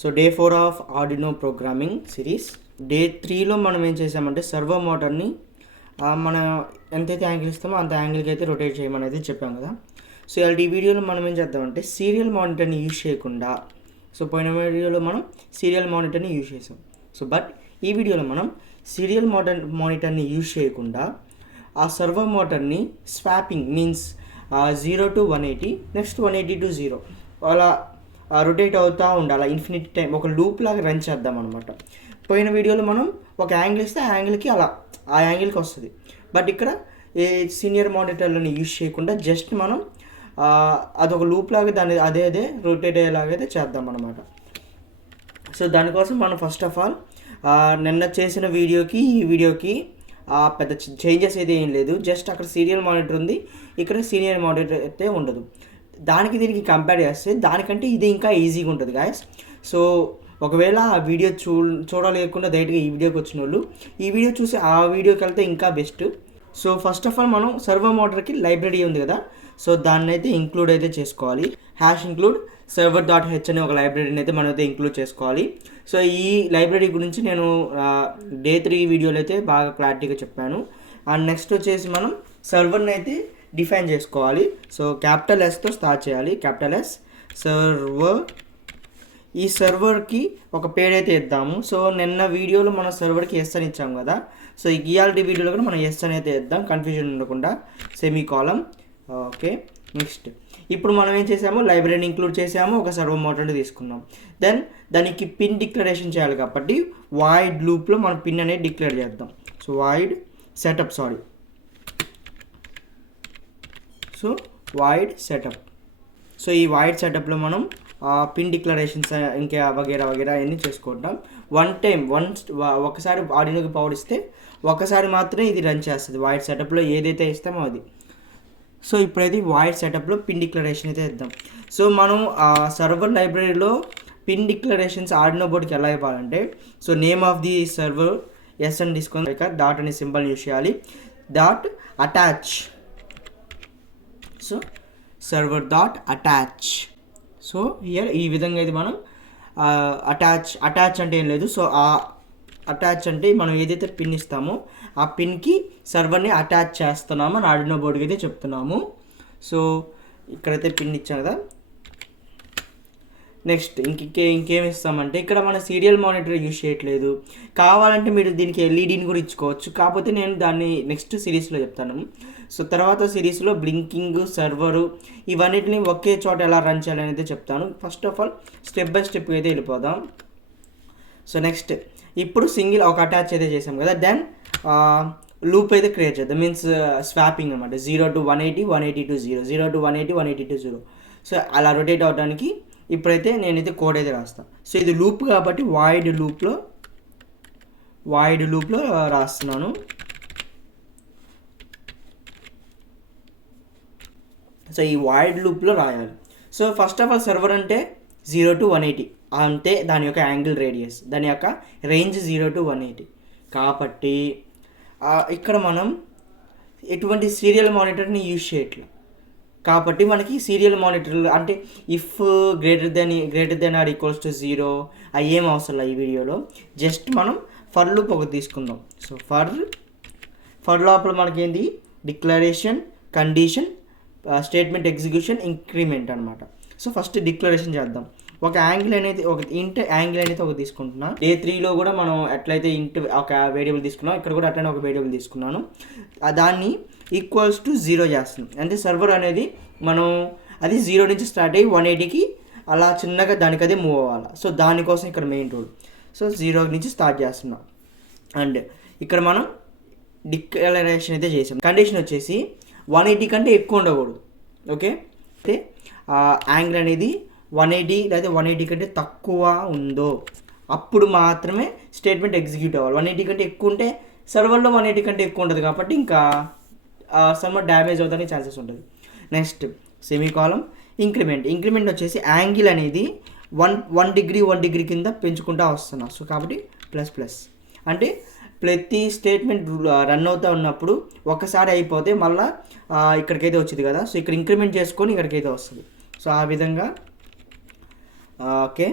So day 4 of Arduino programming series. Day 3లో మనం ఏం చేసామంటే సర్వో మోటార్ని మనం ఎంతైతే యాంగిల్ ఇస్తామో అంత యాంగిల్కి అయితే రొటేట్ చేయమని అయితే చెప్పాం కదా. సో ఇవాళ ఈ వీడియోలో మనం ఏం చేద్దామంటే సీరియల్ మానిటర్ని యూజ్ చేయకుండా, సో పోయిన వీడియోలో మనం సీరియల్ మానిటర్ని యూజ్ చేసాం. సో బట్ ఈ వీడియోలో మనం సీరియల్ మానిటర్ని యూజ్ చేయకుండా ఆ సర్వో మోటార్ని swapping means 0 to 180 next 180 to 0 అలా రొటేట్ అవుతూ ఉండాలి ఇన్ఫినిట్ టైం, ఒక లూప్ లాగా రన్ చేద్దాం అనమాట. పోయిన వీడియోలో మనం ఒక యాంగిల్ ఇస్తే ఆ యాంగిల్కి అలా ఆ యాంగిల్కి వస్తుంది. బట్ ఇక్కడ ఏ సీనియర్ మానిటర్లను యూజ్ చేయకుండా జస్ట్ మనం అదొక లూప్ లాగా దాన్ని అదే రొటేట్ అయ్యేలాగైతే చేద్దాం అనమాట. సో దానికోసం మనం ఫస్ట్ ఆఫ్ ఆల్ నిన్న చేసిన వీడియోకి ఈ వీడియోకి పెద్ద చేంజెస్ అయితే ఏం లేదు. జస్ట్ అక్కడ సీరియల్ మానిటర్ ఉంది, ఇక్కడ సీనియర్ మానిటర్ అయితే ఉండదు. దానికి దీనికి కంపేర్ చేస్తే దానికంటే ఇది ఇంకా ఈజీగా ఉంటుంది గాయస్. సో ఒకవేళ ఆ వీడియో చూడలేకుండా డైరెక్ట్గా ఈ వీడియోకి వచ్చిన వాళ్ళు ఈ వీడియో చూసి ఆ వీడియోకి వెళ్తే ఇంకా best. So first of all మనం సర్వో మోటార్కి లైబ్రరీ ఉంది కదా, సో దాన్ని అయితే ఇంక్లూడ్ అయితే చేసుకోవాలి. #include server.h అనే ఒక లైబ్రరీని అయితే మనం అయితే ఇంక్లూడ్ చేసుకోవాలి. సో ఈ లైబ్రరీ గురించి నేను డే 3 వీడియోలో అయితే బాగా క్లారిటీగా చెప్పాను. అండ్ నెక్స్ట్ వచ్చేసి మనం సర్వర్ని అయితే డిఫైన్ చేసుకోవాలి. సో క్యాపిటల్ ఎస్తో స్టార్ట్ చేయాలి, క్యాపిటల్ ఎస్ సర్వర్. ఈ సర్వర్కి ఒక పేరు అయితే ఇద్దాము. సో నిన్న వీడియోలో మనం సర్వర్కి ఎస్ అని ఇచ్చాము కదా, సో ఈ గియాలిటీ వీడియోలో కూడా మనం ఎస్ అని అయితే ఇద్దాం, కన్ఫ్యూజన్ ఉండకుండా. సెమీకాలం. ఓకే, నెక్స్ట్ ఇప్పుడు మనం ఏం చేసాము, లైబ్రరీని ఇంక్లూడ్ చేసాము, ఒక సర్వో మోటార్ని తీసుకున్నాం. దెన్ దానికి పిన్ డిక్లరేషన్ చేయాలి కాబట్టి వాయిడ్ లూప్లో మనం పిన్ అనేది డిక్లేర్ చేద్దాం. So void setup, so void setup. So ఈ వాయిడ్ సెటప్లో మనం పిన్ డిక్లరేషన్స్ ఇంకా వగేరా అవన్నీ చేసుకుంటాం. ఒకసారి ఆర్డినోకి పవర్ ఇస్తే ఒకసారి మాత్రమే ఇది రన్ చేస్తుంది వాయిడ్ సెటప్లో ఏదైతే ఇస్తామో అది. సో ఇప్పుడైతే వాయిడ్ సెటప్లో పిన్ డిక్లరేషన్ అయితే ఇద్దాం. సో మనం సర్వర్ లైబ్రరీలో పిన్ డిక్లరేషన్స్ ఆర్డినో బోర్డ్కి ఎలా ఇవ్వాలంటే, so name of the server S అని తీసుకొని డాట్ అనే సింబల్ యూజ్ చేయాలి. Dot attach, so server dot attach. So here ఈ విధంగా అయితే మనం అటాచ్ అంటే ఏం లేదు. సో ఆ అటాచ్ అంటే మనం ఏదైతే పిన్ ఇస్తామో ఆ పిన్కి సర్వర్ని అటాచ్ చేస్తున్నామని ఆర్డినో బోర్డ్కి అయితే చెప్తున్నాము. సో ఇక్కడైతే పిన్ ఇచ్చాను కదా. నెక్స్ట్ ఇంకేం ఇస్తామంటే ఇక్కడ మన సీరియల్ మానిటర్ యూజ్ చేయట్లేదు, కావాలంటే మీరు దీనికి ఎల్ఈడీని కూడా ఇచ్చుకోవచ్చు. కాకపోతే నేను దాన్ని నెక్స్ట్ సిరీస్లో చెప్తాను. సో తర్వాత సిరీస్లో బ్లింకింగ్, సర్వరు ఇవన్నిటిని ఒకే చోట ఎలా రన్ చేయాలని అయితే చెప్తాను. First of all step by step అయితే వెళ్ళిపోదాం. సో నెక్స్ట్ ఇప్పుడు సింగిల్ ఒక అటాచ్ అయితే చేసాం కదా, దెన్ లూప్ అయితే క్రియేట్ చేద్దాం. మీన్స్ స్వాపింగ్ అనమాట. 0 to 180, 180 to 0, 0 to 180, 180 to 0. So అలా రొటేట్ అవడానికి ఇప్పుడైతే నేనైతే కోడ్ అయితే రాస్తాను. సో ఇది లూప్ కాబట్టి వాయిడ్ లూప్లో రాస్తున్నాను. సో ఈ వాయిడ్ లూప్లో రాయాలి. So first of all server అంటే 0 to 180 అంటే దాని యొక్క యాంగిల్ రేడియస్, దాని యొక్క రేంజ్ 0 to 180 కాబట్టి ఇక్కడ మనం ఎటువంటి సీరియల్ మానిటర్ని యూజ్ చేయట్లేదు కాబట్టి మనకి సీరియల్ మానిటర్ అంటే if greater than or equals to 0 అవి ఏం అవసరం ఈ వీడియోలో. జస్ట్ మనం ఫర్ లూప్ ఒకటి తీసుకుందాం. సో ఫర్ లోపల మనకి ఏంది declaration, condition, statement execution, increment అనమాట. సో ఫస్ట్ డిక్లరేషన్ చేద్దాం. ఒక యాంగిల్ అనేది ఇంట్ యాంగిల్ అనేది ఒక తీసుకుంటున్నా. డే 3లో కూడా మనం ఎట్లయితే ఇంట్ ఒక వేరియబుల్ తీసుకున్నాం, ఇక్కడ కూడా అట్లనే ఒక వేరియబుల్ తీసుకున్నాను. దాన్ని ఈక్వల్స్ టు 0 చేస్తున్నాం. అంటే సర్వర్ అనేది మనం అది 0 నుంచి స్టార్ట్ అయ్యి 180కి అలా చిన్నగా దానికి అదే మూవ్ అవ్వాలి. సో దానికోసం ఇక్కడ మెయిన్ రూల్. సో 0 నుంచి స్టార్ట్ చేస్తున్నాం. అండ్ ఇక్కడ మనం డిక్లరేషన్ అయితే చేసాం. కండిషన్ వచ్చేసి 180 కంటే ఎక్కువ ఉండకూడదు. ఓకే, అయితే యాంగిల్ అనేది 180 లేదా 180 కంటే తక్కువ ఉందో అప్పుడు మాత్రమే స్టేట్మెంట్ ఎగ్జిక్యూట్ అవ్వాలి. 180 కంటే ఎక్కువ ఉంటే సర్వర్లో 180 కంటే ఎక్కువ ఉంటుంది కాబట్టి ఇంకా సర్వర్ డ్యామేజ్ అవుతానికి ఛాన్సెస్ ఉంటుంది. నెక్స్ట్ సెమీకాలం. ఇంక్రిమెంట్ వచ్చేసి యాంగిల్ అనేది 1 డిగ్రీ కింద పెంచుకుంటూ వస్తున్నాం. సో కాబట్టి ప్లస్ అంటే ప్రతి స్టేట్మెంట్ రన్ అవుతూ ఉన్నప్పుడు ఒకసారి అయిపోతే మళ్ళీ ఇక్కడికైతే వచ్చింది కదా, సో ఇక్కడ ఇంక్రిమెంట్ చేసుకొని ఇక్కడికైతే వస్తుంది. సో ఆ విధంగా ఓకే.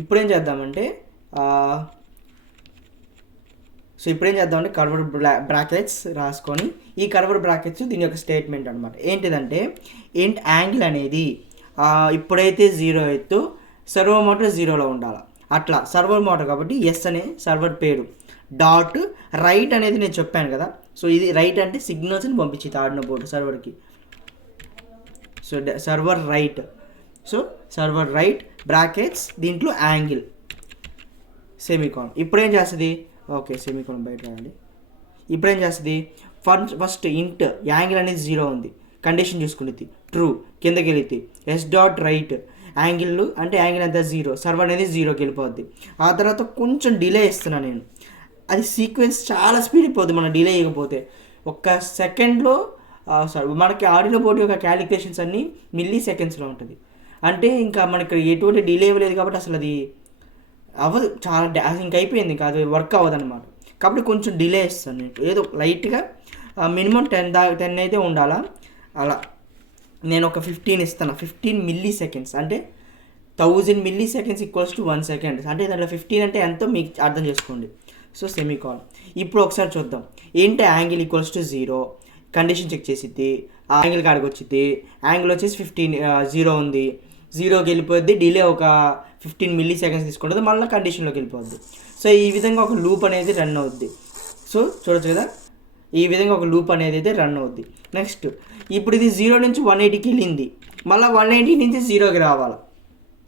ఇప్పుడేం చేద్దామంటే కర్వ్డ్ బ్రాకెట్స్ రాసుకొని, ఈ కర్వ్డ్ బ్రాకెట్స్ దీని యొక్క స్టేట్మెంట్ అనమాట. ఏంటిదంటే ఇంట్ యాంగిల్ అనేది ఇప్పుడైతే 0 ఎత్తు సర్వర్ మోటార్ 0లో ఉండాలి. అట్లా సర్వర్ మోటార్ కాబట్టి ఎస్ అనే సర్వర్ పేరు డాట్ రైట్ అనేది నేను చెప్పాను కదా. సో ఇది రైట్ అంటే సిగ్నల్స్ని పంపించింది ఆడినో బోర్డు సర్వర్కి. So servo write, so servo write brackets దీంట్లో యాంగిల్ సెమీకోన్. ఇప్పుడేం చేస్తుంది, ఓకే సెమీకోన్ బయట రాయాలి. ఇప్పుడేం చేస్తుంది, ఫస్ట్ ఇంట్ యాంగిల్ అనేది 0 ఉంది, కండిషన్ చూసుకునేది ట్రూ, కిందకి వెళితే ఎస్ డాట్ రైట్ యాంగిల్ అంటే యాంగిల్ అంతా 0, సర్వర్ అనేది 0కి వెళ్ళిపోద్ది. ఆ తర్వాత కొంచెం డిలే ఇస్తున్నాను నేను, అది సీక్వెన్స్ చాలా స్పీడ్ అయిపోద్ది మనం డిలే ఇవ్వకపోతే. ఒక్క సెకండ్లో మనకి ఆడినో బోర్డు యొక్క క్యాలిక్యులేషన్స్ అన్నీ మిల్లీ సెకండ్స్లో ఉంటుంది. అంటే ఇంకా మనకి ఎటువంటి డిలే ఇవ్వలేదు కాబట్టి అసలు అది అవ్వదు, చాలా ఇంక అయిపోయింది, ఇంకా అది వర్క్ అవ్వదు అనమాట. కాబట్టి కొంచెం డిలే ఇస్తాను నేను, ఏదో లైట్గా మినిమం 10 అయితే ఉండాలా. అలా నేను ఒక 15 ఇస్తాను, 15 మిల్లీ సెకండ్స్ అంటే 1000 milliseconds equals to 1 second. అంటే దాంట్లో 15 అంటే ఎంతో మీకు అర్థం చేసుకోండి. So semicolon. ఇప్పుడు ఒకసారి చూద్దాం, ఏంటి angle equals to 0, condition check చేసిద్ది, ఆ యాంగిల్ కాడికి వచ్చింది, యాంగిల్ వచ్చేసి 0 ఉంది, 0కి వెళ్ళిపోద్ది, డిలే ఒక 15 మిల్లీ సెకండ్స్ తీసుకుంటుంది, మళ్ళీ కండిషన్లోకి వెళ్ళిపోద్ది. సో ఈ విధంగా ఒక లూప్ అనేది రన్ అవుద్ది. సో చూడొచ్చు కదా, ఈ విధంగా ఒక లూప్ అనేది అయితే రన్ అవుద్ది. నెక్స్ట్ ఇప్పుడు ఇది 0 నుంచి 180కి వెళ్ళింది, మళ్ళీ 180 నుంచి 0కి రావాలి.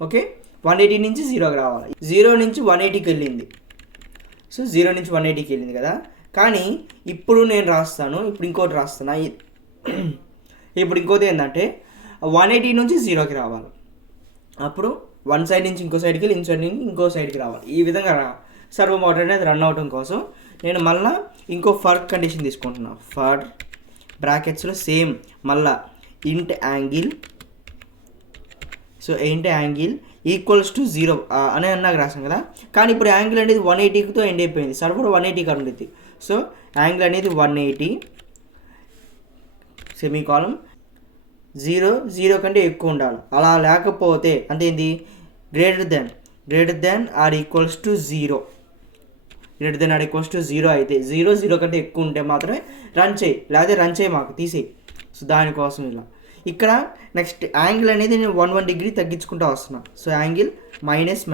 ఓకే 180 నుంచి 0కి రావాలి, 0 నుంచి 180కి వెళ్ళింది. సో 0 నుంచి 180కి వెళ్ళింది కదా. కానీ ఇప్పుడు నేను రాస్తాను, ఇప్పుడు ఇంకోటి రాస్తున్నా. ఇప్పుడు ఇంకోటి ఏంటంటే 180 నుంచి 0కి రావాలి. అప్పుడు వన్ సైడ్ నుంచి ఇంకో సైడ్కి వెళ్ళి ఇంకో సైడ్ నుంచి ఇంకో సైడ్కి రావాలి. ఈ విధంగా సర్వో మోటార్ అనేది రన్ అవడం కోసం నేను మళ్ళీ ఇంకో ఫర్ కండిషన్ తీసుకుంటున్నాను. ఫర్ బ్రాకెట్స్లో సేమ్ మళ్ళా ఇంట్ యాంగిల్, సో ఇంట్ యాంగిల్ ఈక్వల్స్ టు 0 అనే నాకు రాసాను కదా. కానీ ఇప్పుడు యాంగిల్ అనేది 180తో ఎండ్ అయిపోయింది, సర్వర్ 180 ఉండేది. సో యాంగిల్ అనేది 180 సెమీకాలం 0 కంటే ఎక్కువ ఉండాలి. అలా లేకపోతే అంటే ఏంది, greater than or equals to 0, greater than or equals to 0 అయితే 0 కంటే ఎక్కువ ఉంటే మాత్రమే రన్ చేయి, లేకపోతే రన్ చేయి మాకు తీసేయి. సో దానికోసం ఇలా ఇక్కడ నెక్స్ట్ యాంగిల్ అనేది నేను 1 డిగ్రీ తగ్గించుకుంటూ వస్తున్నా. So angle minus,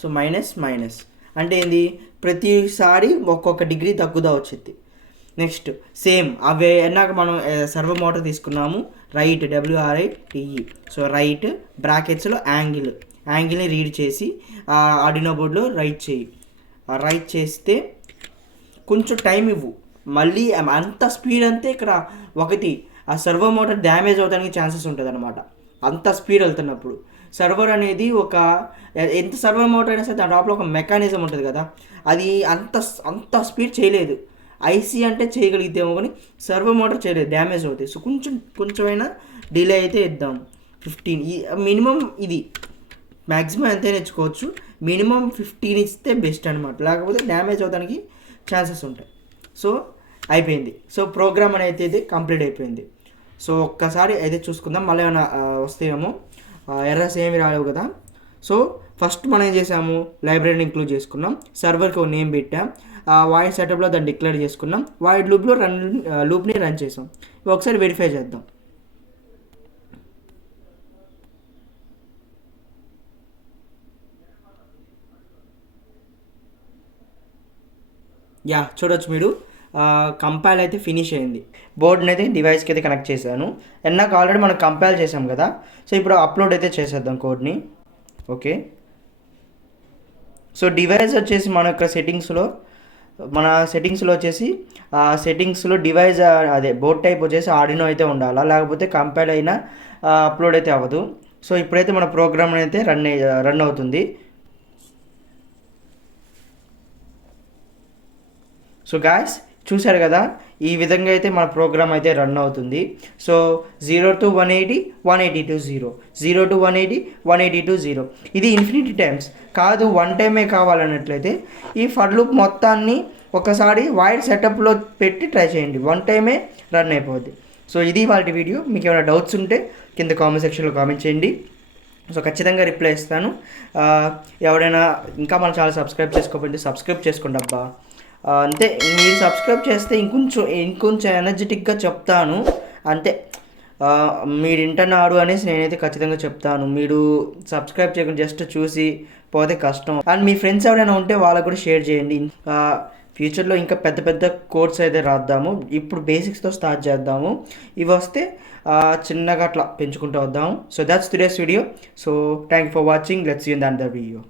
so minus అంటే ఏంది, ప్రతిసారి ఒక్కొక్క డిగ్రీ తగ్గుదా వచ్చింది. నెక్స్ట్ సేమ్ అవే అన్నాక మనం సర్వో మోటార్ తీసుకున్నాము, రైట్ WRITE. సో రైట్ బ్రాకెట్స్లో యాంగిల్ని రీడ్ చేసి ఆర్డినో బోర్డులో రైట్ చేస్తే కొంచెం టైం ఇవ్వు, మళ్ళీ అంత స్పీడ్ అంతే ఇక్కడ ఒకటి ఆ సర్వో మోటార్ డ్యామేజ్ అవడానికి ఛాన్సెస్ ఉంటుంది అనమాట. అంత స్పీడ్ వెళ్తున్నప్పుడు సర్వర్ అనేది ఎంత సర్వర్ మోటార్ అయినా సరే దాని లోపల ఒక మెకానిజం ఉంటుంది కదా, అది అంత స్పీడ్ చేయలేదు. ఐసీ అంటే చేయగలిగితేమో కానీ సర్వర్ మోటార్ చేయలేదు, డ్యామేజ్ అవుతాయి. సో కొంచెమైనా డిలే అయితే ఇద్దాం 15. మినిమం ఇది మ్యాక్సిమం ఎంత నేర్చుకోవచ్చు, మినిమం 15 ఇస్తే బెస్ట్ అనమాట, లేకపోతే డ్యామేజ్ అవడానికి ఛాన్సెస్ ఉంటాయి. సో అయిపోయింది. సో ప్రోగ్రామ్ అనేది అయితే కంప్లీట్ అయిపోయింది. సో ఒక్కసారి అయితే చూసుకుందాం, మళ్ళీ ఏమైనా వస్తాయేమో. ఎర్రర్స్ ఏమి రాలేవు కదా. సో ఫస్ట్ మనం ఏం చేసాము, లైబ్రరీని ఇంక్లూడ్ చేసుకున్నాం, సర్వర్కి ఒక నేమ్ పెట్టాం, వాయిడ్ సెటప్లో దాన్ని డిక్లేర్ చేసుకున్నాం, వాయిడ్ లూప్ని రన్ చేసాం. ఒకసారి వెరిఫై చేద్దాం. చూడొచ్చు మీరు, కంపైల్ అయితే ఫినిష్ అయింది. బోర్డుని అయితే డివైస్కి అయితే కనెక్ట్ చేశాను. నాకు ఆల్రెడీ మనం కంపైల్ చేసాం కదా. సో ఇప్పుడు అప్లోడ్ అయితే చేసేద్దాం కోడ్ని. ఓకే, సో డివైస్ వచ్చేసి మన యొక్క సెట్టింగ్స్లో వచ్చేసి సెట్టింగ్స్లో డివైస్ అదే బోర్డ్ టైప్ వచ్చేసి ఆర్డినో అయితే ఉండాలా, లేకపోతే కంపైల్ అయినా అప్లోడ్ అయితే అవ్వదు. సో ఇప్పుడైతే మన ప్రోగ్రామ్ అయితే రన్ అవుతుంది. సో గాయ్స్ చూశారు కదా, ఈ విధంగా అయితే మన ప్రోగ్రామ్ అయితే రన్ అవుతుంది. So 0 to 180, 180 to 0, 0 to 180, 180 to 0. ఇది ఇన్ఫినిటీ టైమ్స్ కాదు, 1 టైమే కావాలన్నట్లయితే ఈ ఫర్ లూప్ మొత్తాన్ని ఒకసారి వైడ్ సెటప్లో పెట్టి ట్రై చేయండి, 1 టైమే రన్ అయిపోద్ది. సో ఇది వాళ్ళ వీడియో. మీకు ఏమైనా డౌట్స్ ఉంటే కింద కామెంట్ సెక్షన్లో కామెంట్ చేయండి. సో ఖచ్చితంగా రిప్లై ఇస్తాను. ఎవరైనా ఇంకా మన ఛానల్ సబ్స్క్రైబ్ చేసుకోకపోతే సబ్స్క్రైబ్ చేసుకోండి అబ్బా. అంతే, మీరు సబ్స్క్రైబ్ చేస్తే ఇంకొంచెం ఎనర్జెటిక్గా చెప్తాను. అంతే, మీరు వింటున్నారు అనేసి నేనైతే ఖచ్చితంగా చెప్తాను. మీరు సబ్స్క్రైబ్ చేయకుండా జస్ట్ చూసి పోతే కష్టం. అండ్ మీ ఫ్రెండ్స్ ఎవరైనా ఉంటే వాళ్ళకు కూడా షేర్ చేయండి. ఫ్యూచర్లో ఇంకా పెద్ద పెద్ద కోర్స్ అయితే రాద్దాము. ఇప్పుడు బేసిక్స్తో స్టార్ట్ చేద్దాము. ఇవి వస్తే చిన్నగా అట్లా పెంచుకుంటూ వద్దాము. So that's today's video. So thank you for watching. Let's see in the video.